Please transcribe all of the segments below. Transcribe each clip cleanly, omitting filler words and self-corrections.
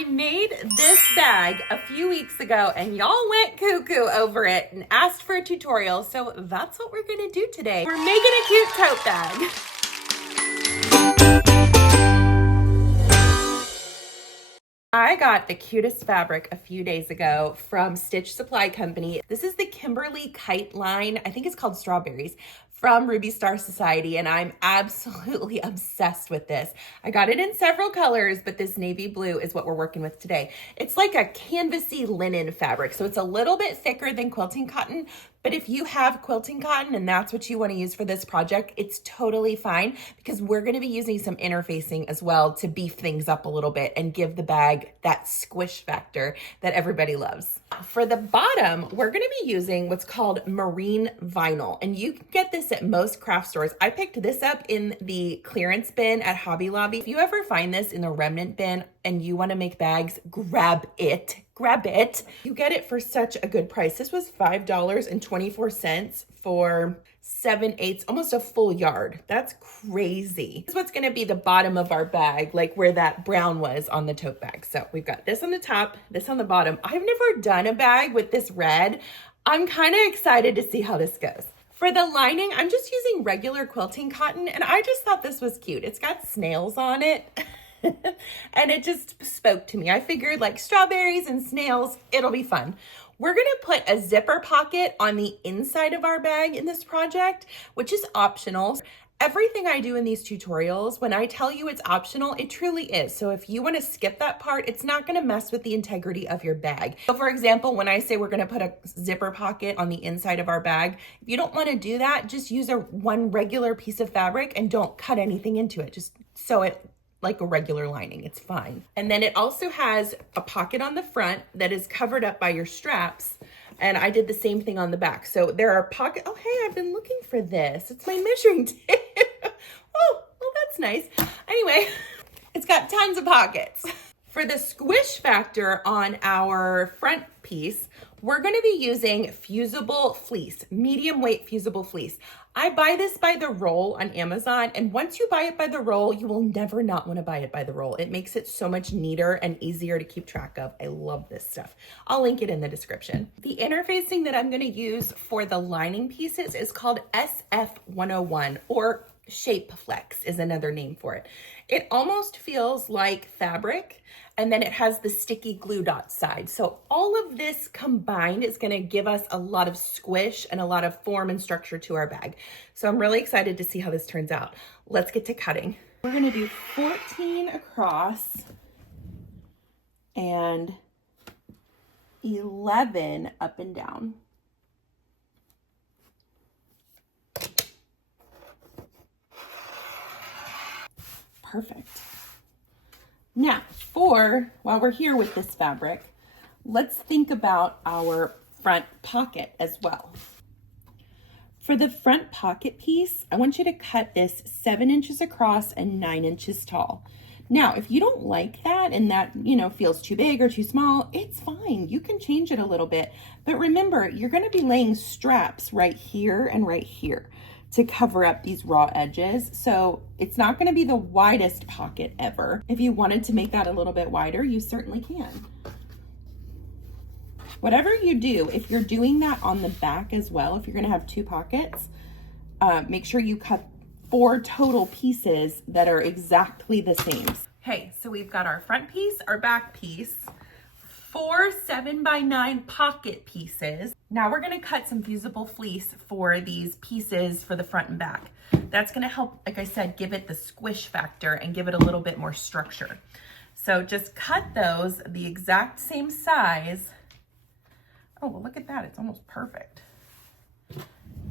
I made this bag a few weeks ago and y'all went cuckoo over it and asked for a tutorial. So that's what we're gonna do today. We're making a cute tote bag. I got the cutest fabric a few days ago from Stitch Supply Company. This is the Kimberly Kite line. I think it's called Strawberries from Ruby Star Society, and I'm absolutely obsessed with this. I got it in several colors, but this navy blue is what we're working with today. It's like a canvasy linen fabric, so it's a little bit thicker than quilting cotton, but if you have quilting cotton and that's what you want to use for this project, it's totally fine because we're going to be using some interfacing as well to beef things up a little bit and give the bag that squish factor that everybody loves. For the bottom, we're going to be using what's called marine vinyl, and you can get this at most craft stores. I picked this up in the clearance bin at Hobby Lobby. If you ever find this in the remnant bin and you want to make bags, grab it. You get it for such a good price. This was $5.24 for 7/8, almost a full yard. That's crazy. This is what's gonna be the bottom of our bag, like where that brown was on the tote bag. So we've got this on the top, this on the bottom. I've never done a bag with this red. I'm kind of excited to see how this goes. For the lining, I'm just using regular quilting cotton, and I just thought this was cute. It's got snails on it. And it just spoke to me. I figured like strawberries and snails, it'll be fun. We're gonna put a zipper pocket on the inside of our bag in this project, which is optional. Everything I do in these tutorials, when I tell you it's optional, it truly is. So if you wanna skip that part, it's not gonna mess with the integrity of your bag. So for example, when I say we're gonna put a zipper pocket on the inside of our bag, if you don't wanna do that, just use one regular piece of fabric and don't cut anything into it. Just sew it like a regular lining, it's fine. And then it also has a pocket on the front that is covered up by your straps. And I did the same thing on the back. So there are pockets. Oh, hey, I've been looking for this. It's my measuring tape. Oh, well, that's nice. Anyway, it's got tons of pockets. For the squish factor on our front piece, we're gonna be using fusible fleece, medium weight fusible fleece. I buy this by the roll on Amazon, and once you buy it by the roll, you will never not want to buy it by the roll. It makes it so much neater and easier to keep track of. I love this stuff. I'll link it in the description. The interfacing that I'm going to use for the lining pieces is called SF101, or Shape Flex is another name for it. It almost feels like fabric, and then it has the sticky glue dot side. So all of this combined is gonna give us a lot of squish and a lot of form and structure to our bag. So I'm really excited to see how this turns out. Let's get to cutting. We're gonna do 14 across and 11 up and down. Perfect. Now, while we're here with this fabric, let's think about our front pocket as well. For the front pocket piece, I want you to cut this 7 inches across and 9 inches tall. Now, if you don't like that and that, feels too big or too small, it's fine. You can change it a little bit. But remember, you're going to be laying straps right here and right here to cover up these raw edges. So it's not gonna be the widest pocket ever. If you wanted to make that a little bit wider, you certainly can. Whatever you do, if you're doing that on the back as well, if you're gonna have 2 pockets, make sure you cut 4 total pieces that are exactly the same. Okay, so we've got our front piece, our back piece, 4 7x9 pocket pieces. Now we're gonna cut some fusible fleece for these pieces for the front and back. That's gonna help, like I said, give it the squish factor and give it a little bit more structure. So just cut those the exact same size. Oh, well, look at that, it's almost perfect,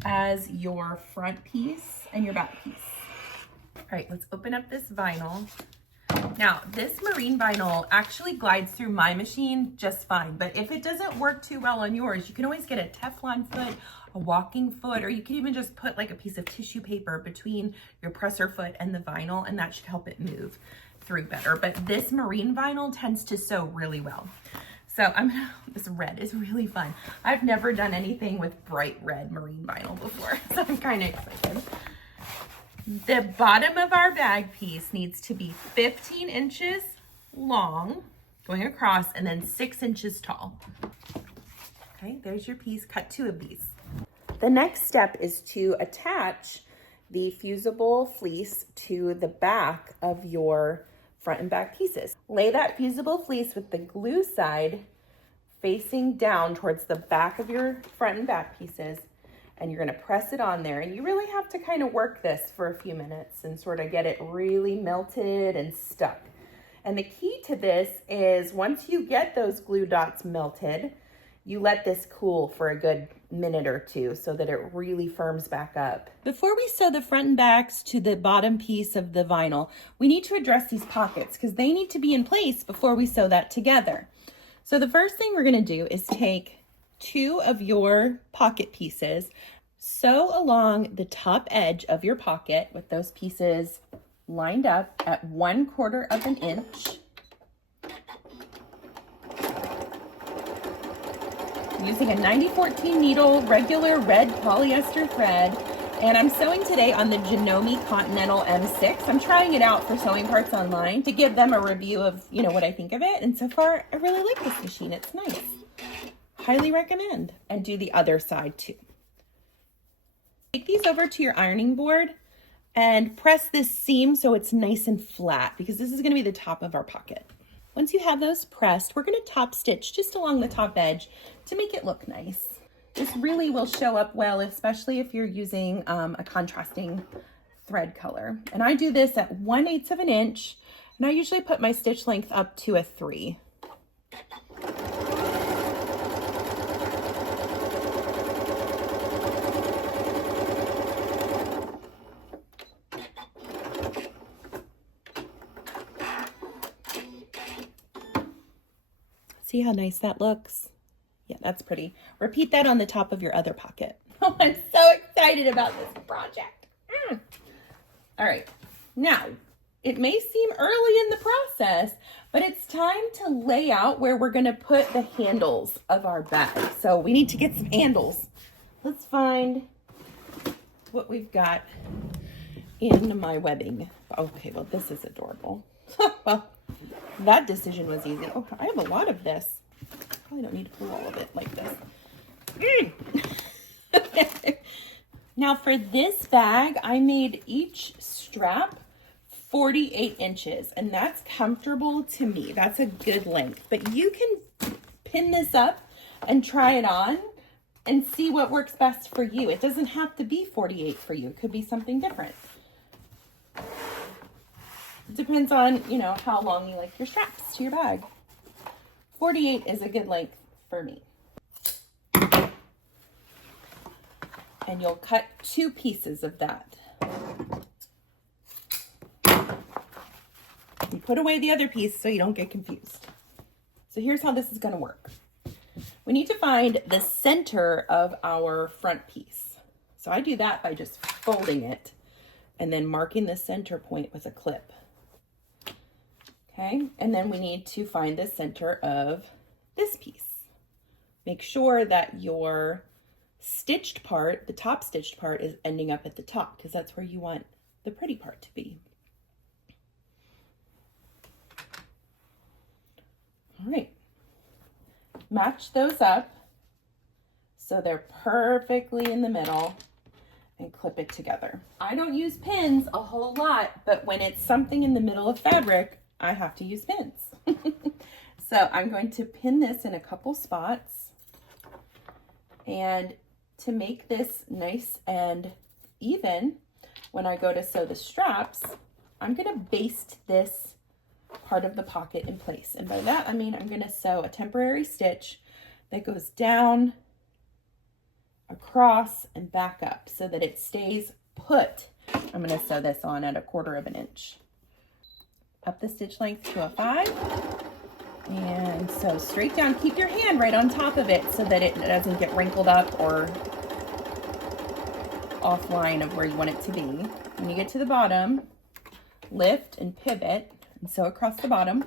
as your front piece and your back piece. All right, let's open up this vinyl. Now, this marine vinyl actually glides through my machine just fine, but if it doesn't work too well on yours, you can always get a Teflon foot, a walking foot, or you can even just put like a piece of tissue paper between your presser foot and the vinyl, and that should help it move through better. But this marine vinyl tends to sew really well. So this red is really fun. I've never done anything with bright red marine vinyl before, so I'm kind of excited. The bottom of our bag piece needs to be 15 inches long going across, and then 6 inches tall. Okay, there's your piece, cut 2 of these. The next step is to attach the fusible fleece to the back of your front and back pieces. Lay that fusible fleece with the glue side facing down towards the back of your front and back pieces, and you're gonna press it on there. And you really have to kind of work this for a few minutes and sort of get it really melted and stuck. And the key to this is once you get those glue dots melted, you let this cool for a good minute or 2 so that it really firms back up. Before we sew the front and backs to the bottom piece of the vinyl, we need to address these pockets because they need to be in place before we sew that together. So the first thing we're gonna do is take 2 of your pocket pieces, sew along the top edge of your pocket with those pieces lined up at 1/4 of an inch. Using a 9014 needle, regular red polyester thread, and I'm sewing today on the Janome Continental M6. I'm trying it out for sewing parts online to give them a review of, what I think of it, and so far I really like this machine. It's nice. Highly recommend. And do the other side too. Take these over to your ironing board and press this seam so it's nice and flat because this is going to be the top of our pocket. Once you have those pressed, we're going to top stitch just along the top edge to make it look nice. This really will show up well, especially if you're using a contrasting thread color. And I do this at 1/8 of an inch, and I usually put my stitch length up to a 3. See how nice that looks? Yeah, that's pretty. Repeat that on the top of your other pocket. Oh, I'm so excited about this project. All right, now, it may seem early in the process, but it's time to lay out where we're gonna put the handles of our bag. So we need to get some handles. Let's find what we've got in my webbing. Okay, well, this is adorable. Well, that decision was easy. Oh, I have a lot of this. Probably don't need to pull all of it like this. Now for this bag, I made each strap 48 inches, and that's comfortable to me. That's a good length, but you can pin this up and try it on and see what works best for you. It doesn't have to be 48 for you. It could be something different. It depends on, how long you like your straps to your bag. 48 is a good length for me. And you'll cut 2 pieces of that. You put away the other piece so you don't get confused. So here's how this is going to work. We need to find the center of our front piece. So I do that by just folding it and then marking the center point with a clip. Okay, and then we need to find the center of this piece. Make sure that your stitched part, the top stitched part, is ending up at the top because that's where you want the pretty part to be. All right, match those up so they're perfectly in the middle and clip it together. I don't use pins a whole lot, but when it's something in the middle of fabric, I have to use pins. So I'm going to pin this in a couple spots, and to make this nice and even, when I go to sew the straps, I'm going to baste this part of the pocket in place. And by that, I mean I'm going to sew a temporary stitch that goes down, across, and back up so that it stays put. I'm going to sew this on at 1/4 of an inch. Up the stitch length to a 5, and sew straight down. Keep your hand right on top of it so that it doesn't get wrinkled up or offline of where you want it to be. When you get to the bottom, lift and pivot and sew across the bottom.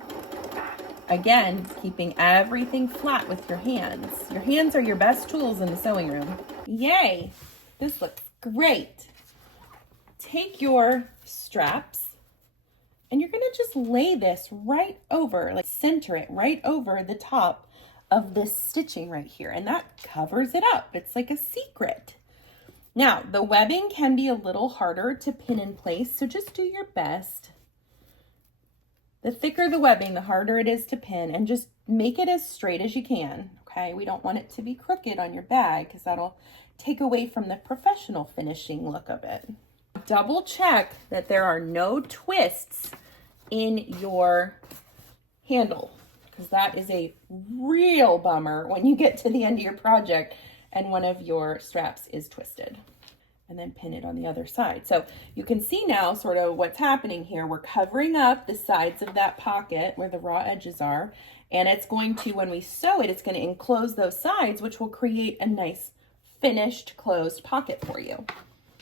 Again, keeping everything flat with your hands. Your hands are your best tools in the sewing room. Yay! This looks great. Take your straps And you're gonna just lay this right over, like center it right over the top of this stitching right here. And that covers it up. It's like a secret. Now, the webbing can be a little harder to pin in place, so just do your best. The thicker the webbing, the harder it is to pin, and just make it as straight as you can, okay? We don't want it to be crooked on your bag because that'll take away from the professional finishing look of it. Double check that there are no twists in your handle, because that is a real bummer when you get to the end of your project and one of your straps is twisted. And then pin it on the other side. So you can see now sort of what's happening here. We're covering up the sides of that pocket where the raw edges are, and it's going to, when we sew it, it's going to enclose those sides, which will create a nice finished closed pocket for you.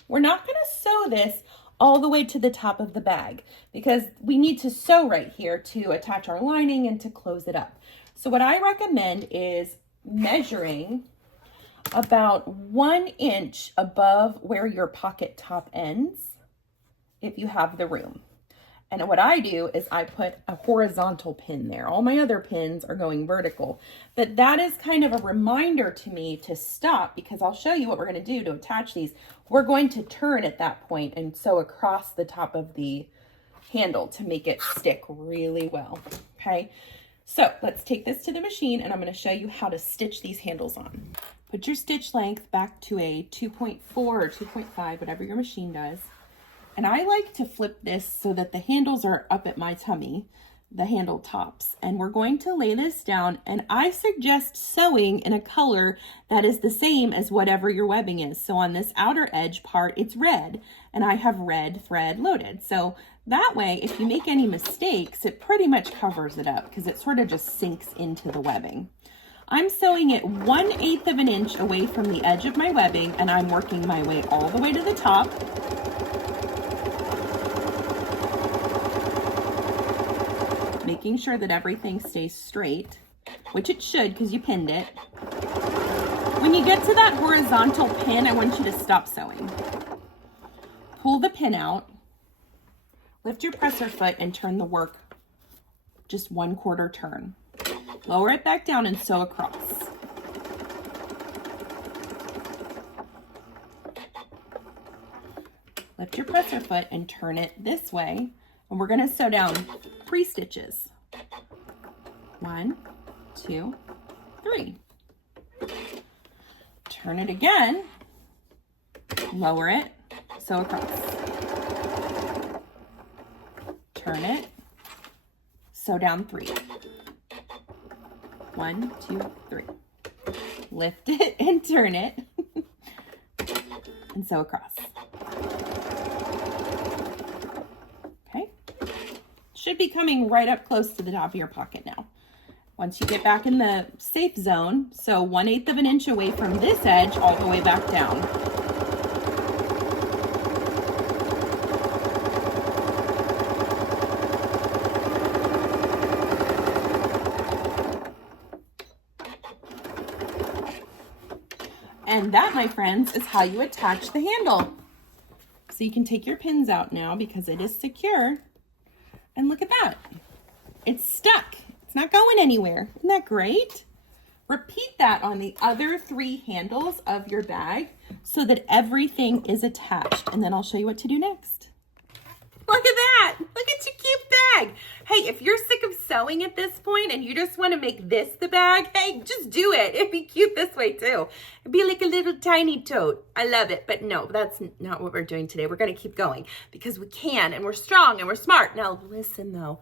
We're not going to sew this all the way to the top of the bag because we need to sew right here to attach our lining and to close it up. So what I recommend is measuring about 1 inch above where your pocket top ends, if you have the room. And what I do is I put a horizontal pin there. All my other pins are going vertical, but that is kind of a reminder to me to stop, because I'll show you what we're going to do to attach these. We're going to turn at that point and sew across the top of the handle to make it stick really well, okay? So let's take this to the machine and I'm going to show you how to stitch these handles on. Put your stitch length back to a 2.4 or 2.5, whatever your machine does. And I like to flip this so that the handles are up at my tummy, the handle tops. And we're going to lay this down, and I suggest sewing in a color that is the same as whatever your webbing is. So on this outer edge part, it's red, and I have red thread loaded. So that way, if you make any mistakes, it pretty much covers it up because it sort of just sinks into the webbing. I'm sewing it 1/8 of an inch away from the edge of my webbing, and I'm working my way all the way to the top. Making sure that everything stays straight, which it should because you pinned it. When you get to that horizontal pin, I want you to stop sewing. Pull the pin out, lift your presser foot and turn the work just 1/4 turn. Lower it back down and sew across. Lift your presser foot and turn it this way, and we're going to sew down 3 stitches. 1, 2, 3. Turn it again, lower it, sew across. Turn it, sew down 3. 1, 2, 3. Lift it and turn it and sew across. Okay. Should be coming right up close to the top of your pocket now. Once you get back in the safe zone, sew 1/8 of an inch away from this edge all the way back down. And that, my friends, is how you attach the handle. So you can take your pins out now because it is secure. And look at that. It's stuck. It's not going anywhere. Isn't that great? Repeat that on the other 3 handles of your bag so that everything is attached. And then I'll show you what to do next. Look at that. Look at your cute bag. Hey, if you're sick of sewing at this point and you just want to make this the bag, hey, just do it. It'd be cute this way too. It'd be like a little tiny tote. I love it. But no, that's not what we're doing today. We're going to keep going because we can, and we're strong and we're smart. Now listen though.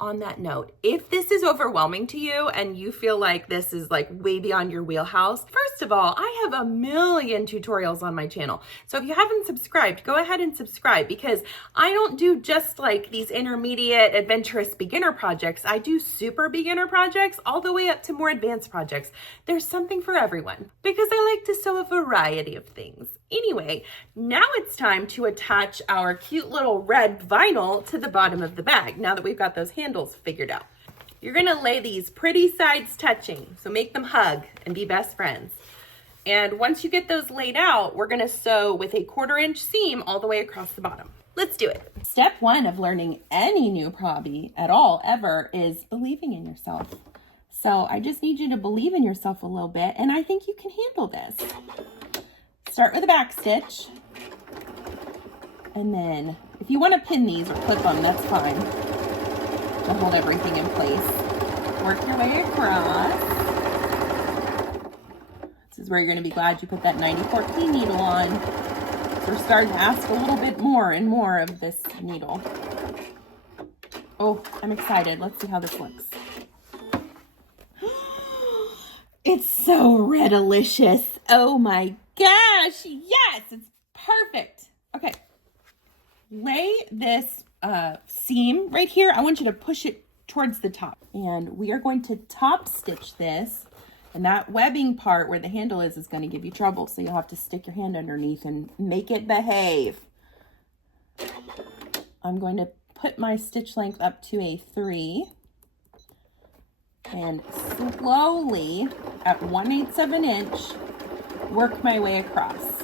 On that note, if this is overwhelming to you and you feel like this is like way beyond your wheelhouse, first of all, I have a million tutorials on my channel. So if you haven't subscribed, go ahead and subscribe, because I don't do just like these intermediate adventurous beginner projects. I do super beginner projects all the way up to more advanced projects. There's something for everyone because I like to sew a variety of things. Anyway, now it's time to attach our cute little red vinyl to the bottom of the bag now that we've got those handles figured out. You're gonna lay these pretty sides touching, so make them hug and be best friends. And once you get those laid out, we're gonna sew with a 1/4 inch seam all the way across the bottom. let's do it. Step one of learning any new hobby at all, ever, is believing in yourself. So I just need you to believe in yourself a little bit, and I think you can handle this. Start with a back stitch. And then if you want to pin these or clip them, that's fine, to hold everything in place. Work your way across. This is where you're going to be glad you put that 9014 needle on. So we're starting to ask a little bit more and more of this needle. Oh, I'm excited. Let's see how this looks. It's so red-alicious. Oh my gosh. Yes, it's perfect. Okay. Lay this seam right here. I want you to push it towards the top. And we are going to top stitch this. And that webbing part where the handle is going to give you trouble. So you'll have to stick your hand underneath and make it behave. I'm going to put my stitch length up to a 3. And slowly, at 1/8 of an inch, work my way across.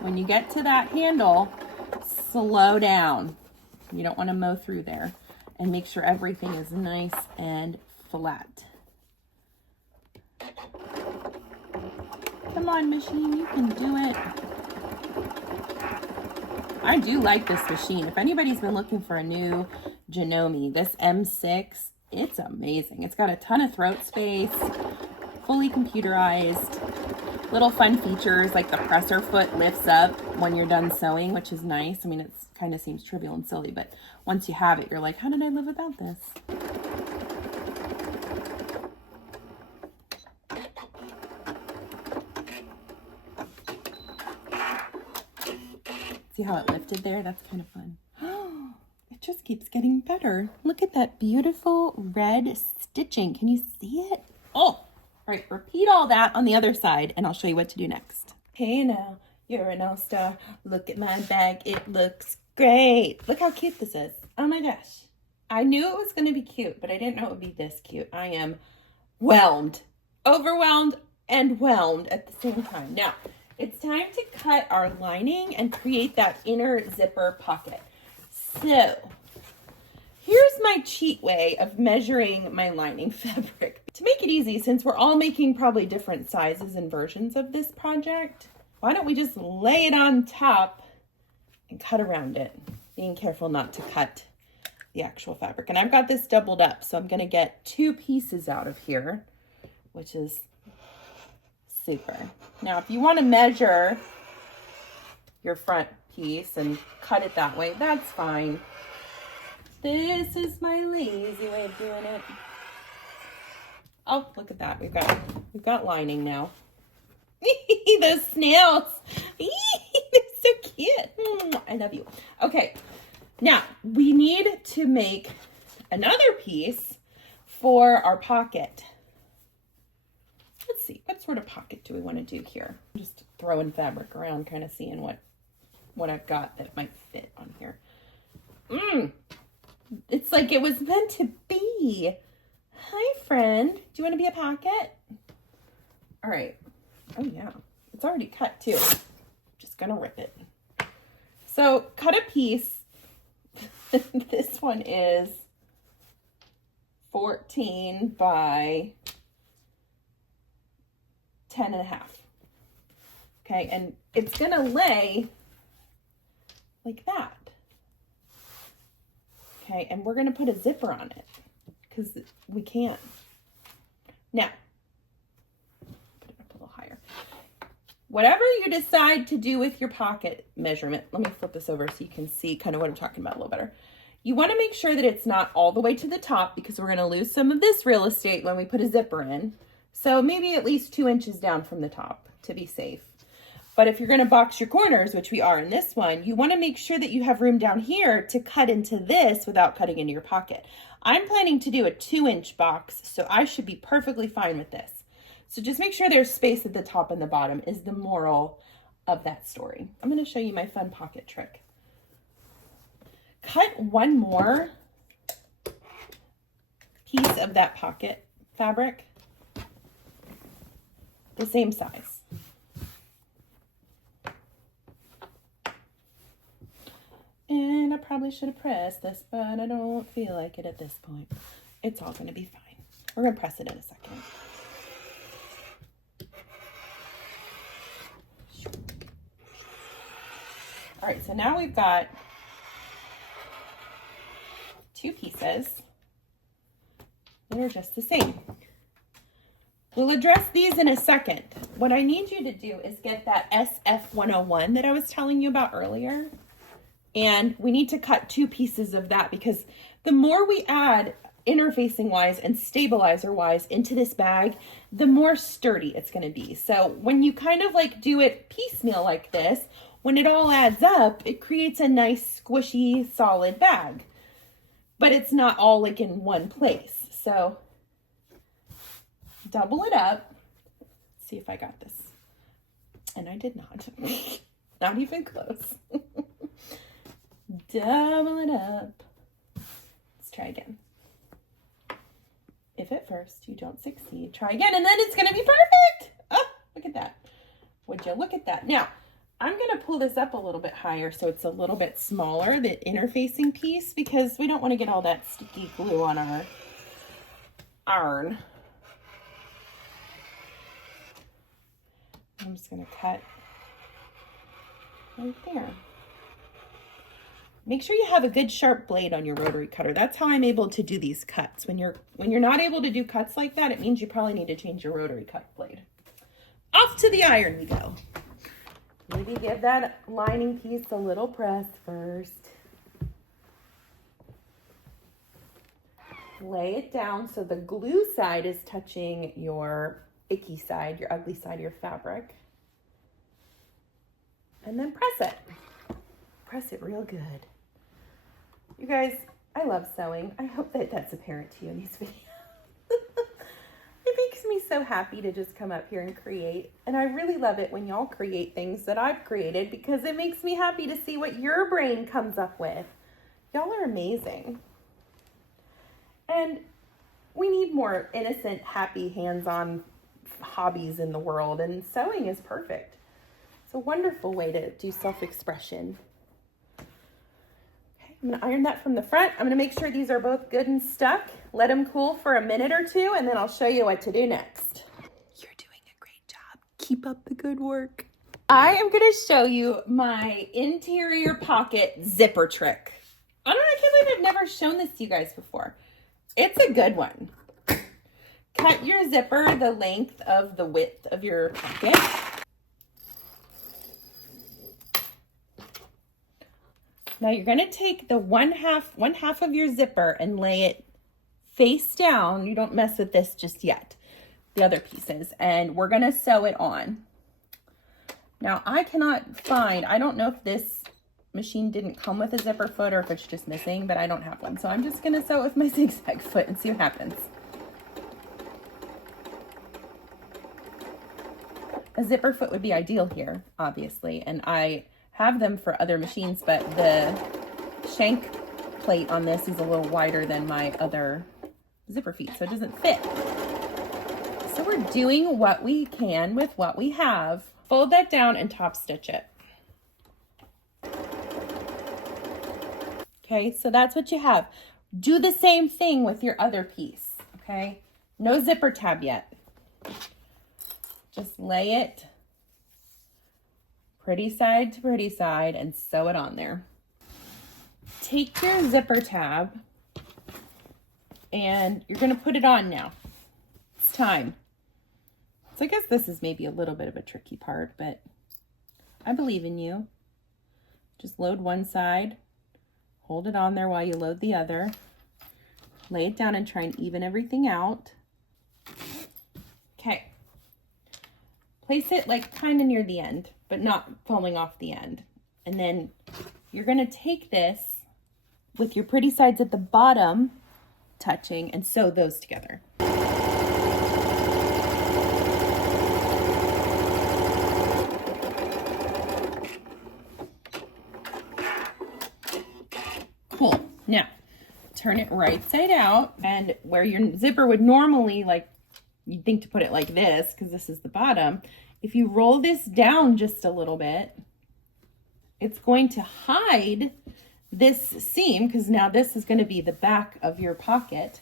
When you get to that handle, slow down. You don't want to mow through there. And make sure everything is nice and flat. Come on, machine, you can do it. I do like this machine. If anybody's been looking for a new Janome, this M6, it's amazing. It's got a ton of throat space, fully computerized, little fun features like the presser foot lifts up when you're done sewing, which is nice. I mean, it kind of seems trivial and silly, but once you have it, you're like, how did I live without this? See how it lifted there? That's kind of fun. It just keeps getting better. Look at that beautiful red stitching. Can you see it? Oh, all right, repeat all that on the other side and I'll show you what to do next. Hey now, you're an all-star. Look at my bag, it looks great. Look how cute this is. Oh my gosh. I knew it was gonna be cute, but I didn't know it would be this cute. I am whelmed, overwhelmed and whelmed at the same time. Now, it's time to cut our lining and create that inner zipper pocket. So, here's my cheat way of measuring my lining fabric. To make it easy, since we're all making probably different sizes and versions of this project, why don't we just lay it on top and cut around it, being careful not to cut the actual fabric. And I've got this doubled up, so I'm gonna get 2 pieces out of here, which is super. Now, if you want to measure your front piece and cut it that way, that's fine. This is my lazy way of doing it. Oh, look at that. We've got lining now. Those snails. They're so cute. I love you. Okay. Now, we need to make another piece for our pocket. Let's see, what sort of pocket do we want to do here? I'm just throwing fabric around, kind of seeing what I've got that might fit on here. It's like it was meant to be. Hi, friend. Do you want to be a pocket? All right. Oh, yeah. It's already cut, too. Just gonna rip it. So, cut a piece. This one is 14 by 10.5. Okay, and it's gonna lay like that. Okay, and we're gonna put a zipper on it because we can. Now, put it up a little higher. Whatever you decide to do with your pocket measurement, let me flip this over so you can see kind of what I'm talking about a little better. You want to make sure that it's not all the way to the top because we're going to lose some of this real estate when we put a zipper in. So maybe at least 2 inches down from the top to be safe. But if you're going to box your corners, which we are in this one, you want to make sure that you have room down here to cut into this without cutting into your pocket. I'm planning to do a 2-inch box, so I should be perfectly fine with this. So just make sure there's space at the top and the bottom is the moral of that story. I'm going to show you my fun pocket trick. Cut one more piece of that pocket fabric the same size. probably should have pressed this, but I don't feel like it at this point. It's all going to be fine. We're going to press it in a second. All right, so now we've got 2 pieces that are just the same. We'll address these in a second. What I need you to do is get that SF101 that I was telling you about earlier. And we need to cut 2 pieces of that because the more we add interfacing wise and stabilizer wise into this bag, the more sturdy it's going to be. So when you kind of like do it piecemeal like this, when it all adds up, it creates a nice squishy solid bag, but it's not all like in one place. So double it up. Let's see if I got this. And I did not. Not even close. Double it up. Let's try again. If at first you don't succeed, try again, and then it's going to be perfect. Oh, look at that. Would you look at that? Now, I'm going to pull this up a little bit higher so it's a little bit smaller, the interfacing piece, because we don't want to get all that sticky glue on our iron. I'm just going to cut right there. Make sure you have a good sharp blade on your rotary cutter. That's how I'm able to do these cuts. When you're not able to do cuts like that, it means you probably need to change your rotary cut blade. Off to the iron we go. Maybe give that lining piece a little press first. Lay it down so the glue side is touching your icky side, your ugly side of your fabric. And then press it. Press it real good. You guys, I love sewing. I hope that that's apparent to you in these videos. It makes me so happy to just come up here and create. And I really love it when y'all create things that I've created because it makes me happy to see what your brain comes up with. Y'all are amazing. And we need more innocent, happy, hands-on hobbies in the world, and sewing is perfect. It's a wonderful way to do self-expression. Okay, I'm gonna iron that from the front. I'm gonna make sure these are both good and stuck. Let them cool for a minute or 2, and then I'll show you what to do next. You're doing a great job. Keep up the good work. I am gonna show you my interior pocket zipper trick. I can't believe I've never shown this to you guys before. It's a good one. Cut your zipper the length of the width of your pocket. Now you're going to take the one half of your zipper and lay it face down. You don't mess with this just yet, the other pieces, and we're going to sew it on. Now I cannot find, I don't know if this machine didn't come with a zipper foot or if it's just missing, but I don't have one. So I'm just going to sew it with my zigzag foot and see what happens. A zipper foot would be ideal here, obviously, and I have them for other machines, but the shank plate on this is a little wider than my other zipper feet, so it doesn't fit. So we're doing what we can with what we have. Fold that down and top stitch it. Okay, so that's what you have. Do the same thing with your other piece, okay? No zipper tab yet. Just lay it pretty side to pretty side and sew it on there. Take your zipper tab and you're going to put it on now. It's time. So I guess this is maybe a little bit of a tricky part, but I believe in you. Just load one side, hold it on there while you load the other. Lay it down and try and even everything out. Okay. Place it like kind of near the end, but not falling off the end. And then you're going to take this with your pretty sides at the bottom touching and sew those together. Cool. Now, turn it right side out, and where your zipper would normally, like, you'd think to put it like this, because this is the bottom. If you roll this down just a little bit, it's going to hide this seam, because now this is going to be the back of your pocket,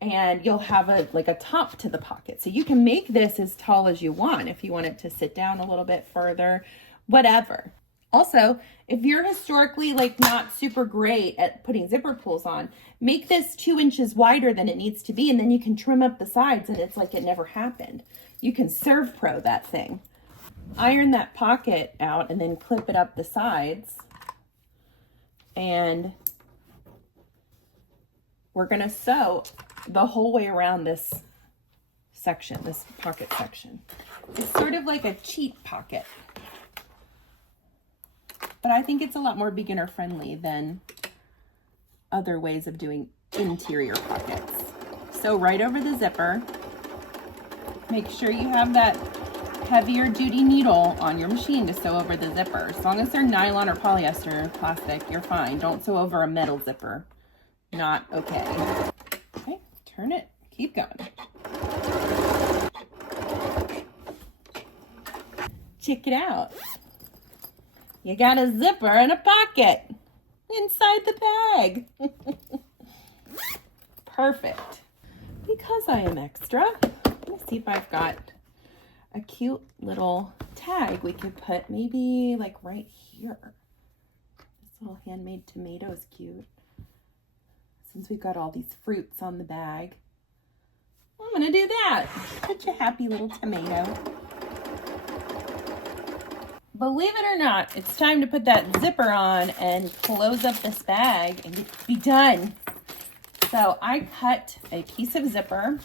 and you'll have like a top to the pocket. So you can make this as tall as you want if you want it to sit down a little bit further, whatever. Also, if you're historically like not super great at putting zipper pulls on, make this 2 inches wider than it needs to be, and then you can trim up the sides and it's like it never happened. You can serve pro that thing. Iron that pocket out and then clip it up the sides. And we're gonna sew the whole way around this section, this pocket section. It's sort of like a cheat pocket, but I think it's a lot more beginner friendly than other ways of doing interior pockets. So right over the zipper, make sure you have that heavier duty needle on your machine to sew over the zipper. As long as they're nylon or polyester plastic, you're fine. Don't sew over a metal zipper. Not okay. Okay, turn it, keep going. Check it out. You got a zipper and a pocket inside the bag. Perfect. Because I am extra, let me see if I've got a cute little tag we could put maybe like right here. This little handmade tomato is cute. Since we've got all these fruits on the bag, I'm gonna do that. Such a happy little tomato. Believe it or not, it's time to put that zipper on and close up this bag and be done. So I cut a piece of zipper,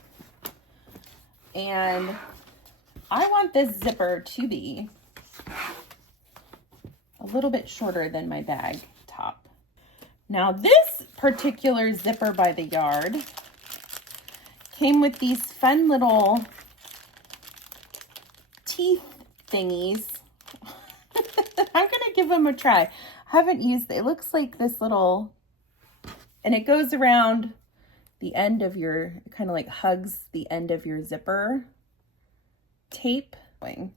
and I want this zipper to be a little bit shorter than my bag top. Now this particular zipper by the yard came with these fun little teeth thingies. I'm gonna give them a try. I haven't used it. It looks like this little, and it goes around the end of your, kind of like hugs the end of your zipper tape. I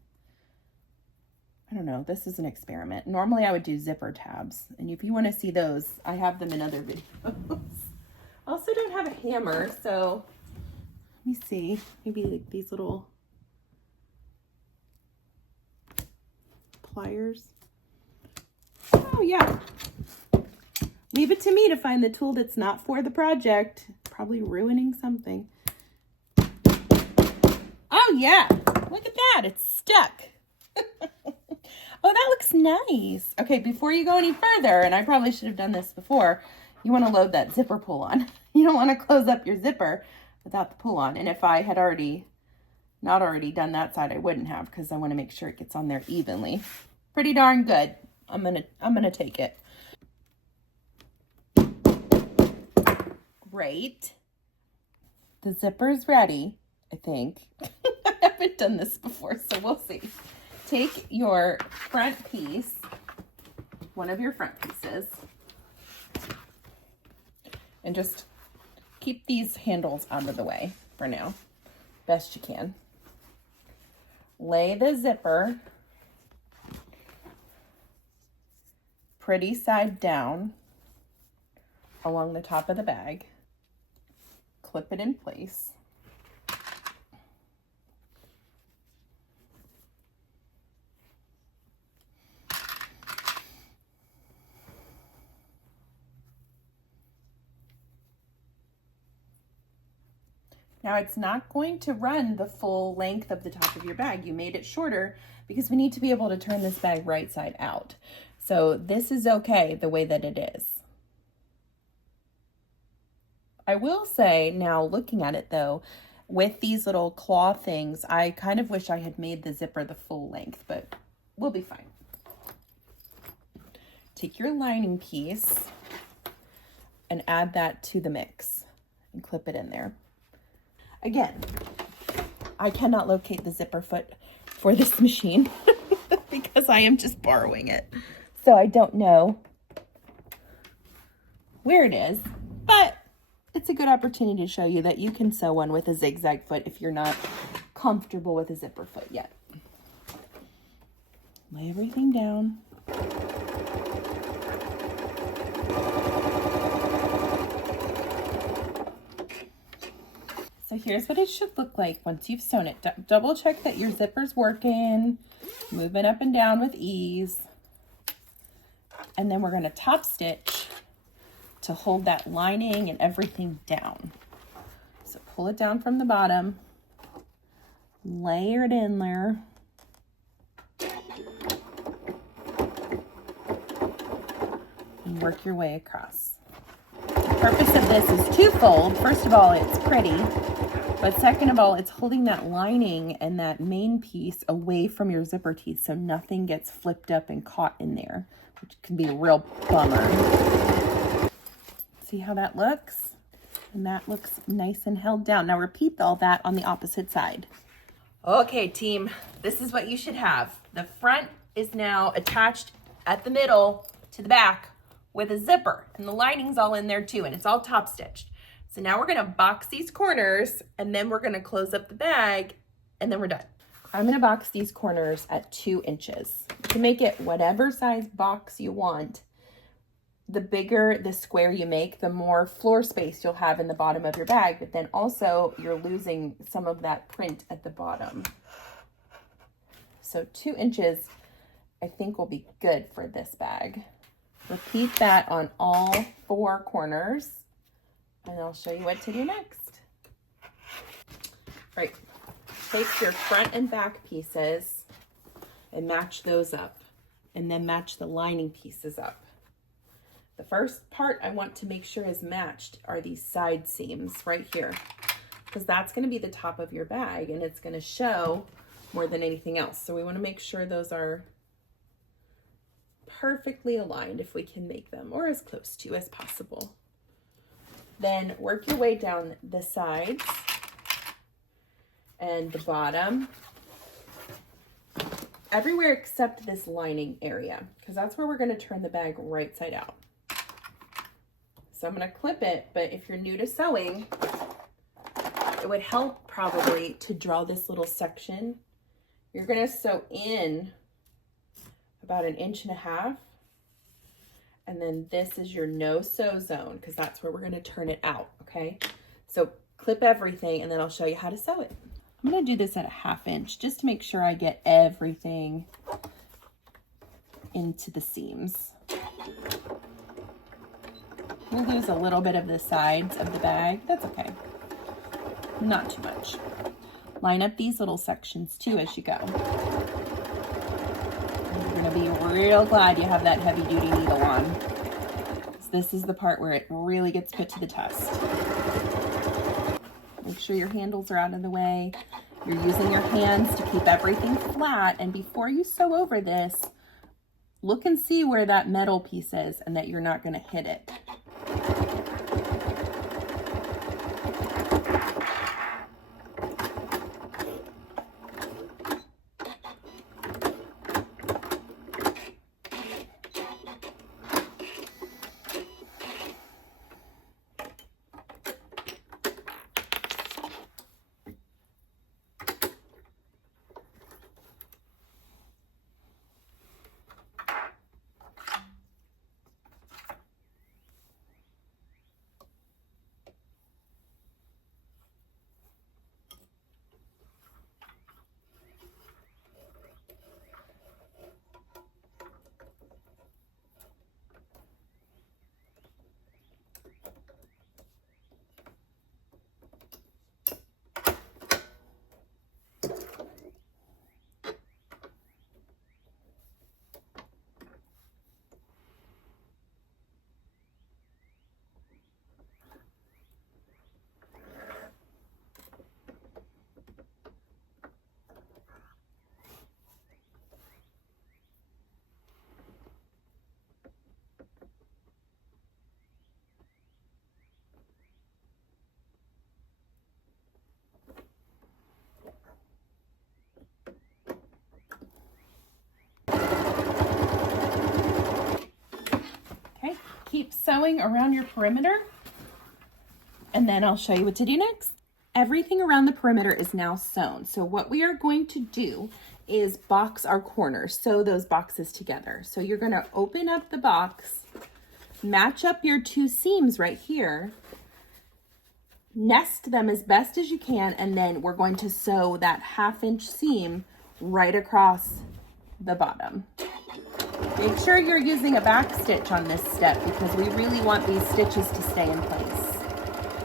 don't know, this is an experiment. Normally I would do zipper tabs, and if you want to see those, I have them in other videos. I also don't have a hammer, so let me see, maybe like these little pliers. Oh yeah, leave it to me to find the tool that's not for the project. Probably ruining something. Oh yeah, look at that, it's stuck. Oh, that looks nice. Okay, before you go any further, and I probably should have done this before, you want to load that zipper pull on. You don't want to close up your zipper without the pull on. And if I had not already done that side, I wouldn't have, because I want to make sure it gets on there evenly. Pretty darn good. I'm gonna take it. Great. The zipper's ready, I think. I haven't done this before, so we'll see. Take your front piece, one of your front pieces, and just keep these handles out of the way for now, best you can. Lay the zipper pretty side down along the top of the bag. Clip it in place. Now it's not going to run the full length of the top of your bag. You made it shorter because we need to be able to turn this bag right side out. So this is okay the way that it is. I will say now, looking at it though, with these little claw things, I kind of wish I had made the zipper the full length, but we'll be fine. Take your lining piece and add that to the mix and clip it in there. Again, I cannot locate the zipper foot for this machine because I am just borrowing it. So I don't know where it is, but it's a good opportunity to show you that you can sew one with a zigzag foot if you're not comfortable with a zipper foot yet. Lay everything down. So here's what it should look like once you've sewn it. Double check that your zipper's working, move it up and down with ease. And then we're going to top stitch to hold that lining and everything down. So pull it down from the bottom, layer it in there. And work your way across. The purpose of this is twofold. First of all, it's pretty, but second of all, it's holding that lining and that main piece away from your zipper teeth so nothing gets flipped up and caught in there, which can be a real bummer. See how that looks? And that looks nice and held down. Now repeat all that on the opposite side. Okay, team, this is what you should have. The front is now attached at the middle to the back with a zipper, and the lining's all in there too, and it's all top stitched. So now we're gonna box these corners, and then we're gonna close up the bag, and then we're done. I'm gonna box these corners at 2 inches. To make it whatever size box you want, the bigger the square you make, the more floor space you'll have in the bottom of your bag, but then also you're losing some of that print at the bottom. So 2 inches, I think, will be good for this bag. Repeat that on all 4 corners, and I'll show you what to do next. Right, take your front and back pieces and match those up, and then match the lining pieces up. The first part I want to make sure is matched are these side seams right here, because that's going to be the top of your bag, and it's going to show more than anything else. So we want to make sure those are perfectly aligned if we can make them, or as close to as possible. Then work your way down the sides and the bottom, everywhere except this lining area, because that's where we're going to turn the bag right side out. So I'm going to clip it, but if you're new to sewing, it would help probably to draw this little section. You're going to sew in about 1.5 inches, and then this is your no sew zone, because that's where we're going to turn it out. Okay, so clip everything, and then I'll show you how to sew it. I'm going to do this at 1/2 inch just to make sure I get everything into the seams. We'll lose a little bit of the sides of the bag. That's okay, not too much. Line up these little sections too as you go. You're gonna be real glad you have that heavy duty needle on. This is the part where it really gets put to the test. Make sure your handles are out of the way. You're using your hands to keep everything flat, and before you sew over this, look and see where that metal piece is and that you're not gonna hit it. Keep sewing around your perimeter, and then I'll show you what to do next. Everything around the perimeter is now sewn. So what we are going to do is box our corners, sew those boxes together. So you're going to open up the box, match up your 2 seams right here, Nest them as best as you can, and then we're going to sew that 1/2 inch seam right across the bottom. Make sure you're using a back stitch on this step because we really want these stitches to stay in place.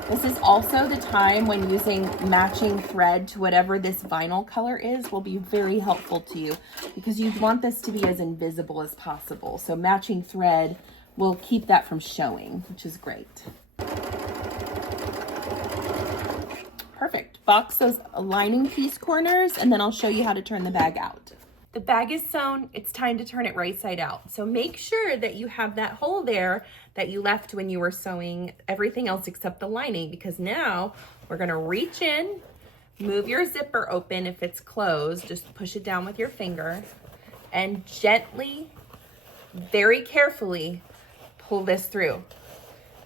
This is also the time when using matching thread to whatever this vinyl color is will be very helpful to you because you want this to be as invisible as possible. So matching thread will keep that from showing, which is great. Perfect. Box those lining piece corners, and then I'll show you how to turn the bag out. The bag is sewn, it's time to turn it right side out. So make sure that you have that hole there that you left when you were sewing everything else except the lining, because now we're gonna reach in, move your zipper open. If it's closed, just push it down with your finger and gently, very carefully pull this through.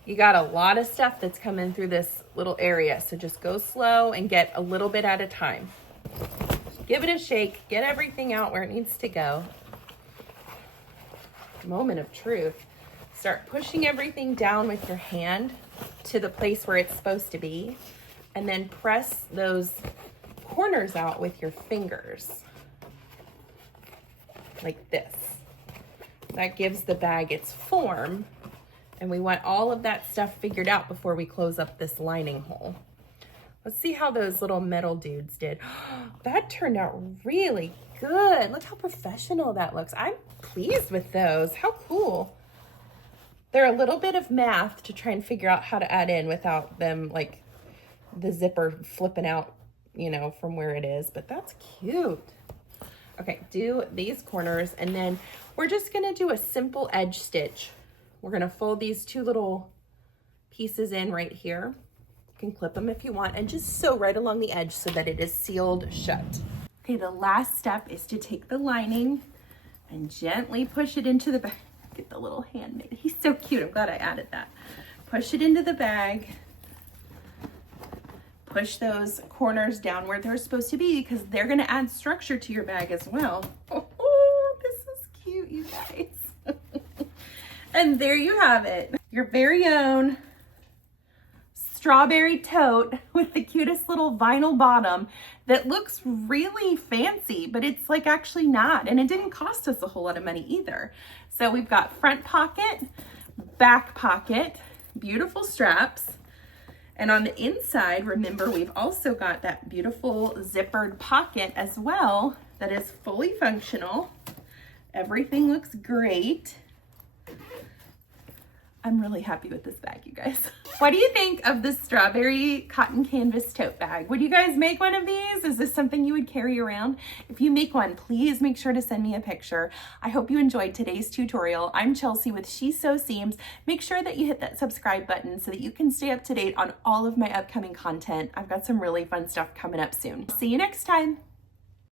You got a lot of stuff that's coming through this little area, so just go slow and get a little bit at a time. Give it a shake, get everything out where it needs to go. Moment of truth. Start pushing everything down with your hand to the place where it's supposed to be, and then press those corners out with your fingers, like this. That gives the bag its form, and we want all of that stuff figured out before we close up this lining hole. Let's see how those little metal dudes did. That turned out really good. Look how professional that looks. I'm pleased with those. How cool. They're a little bit of math to try and figure out how to add in without them, like the zipper flipping out, you know, from where it is, but that's cute. Okay, do these corners, and then we're just gonna do a simple edge stitch. We're gonna fold these two little pieces in right here. You can clip them if you want, and just sew right along the edge so that it is sealed shut. Okay, the last step is to take the lining and gently push it into the bag. Get the little handmaid. He's so cute. I'm glad I added that. Push it into the bag. Push those corners down where they're supposed to be because they're going to add structure to your bag as well. Oh, this is cute, you guys. And there you have it. Your very own strawberry tote with the cutest little vinyl bottom that looks really fancy, but it's like actually not. And it didn't cost us a whole lot of money either. So we've got front pocket, back pocket, beautiful straps. And on the inside, remember, we've also got that beautiful zippered pocket as well that is fully functional. Everything looks great. I'm really happy with this bag, you guys. What do you think of the strawberry cotton canvas tote bag? Would you guys make one of these? Is this something you would carry around? If you make one, please make sure to send me a picture. I hope you enjoyed today's tutorial. I'm Chelsea with She Sew Seams. Make sure that you hit that subscribe button so that you can stay up to date on all of my upcoming content. I've got some really fun stuff coming up soon. See you next time.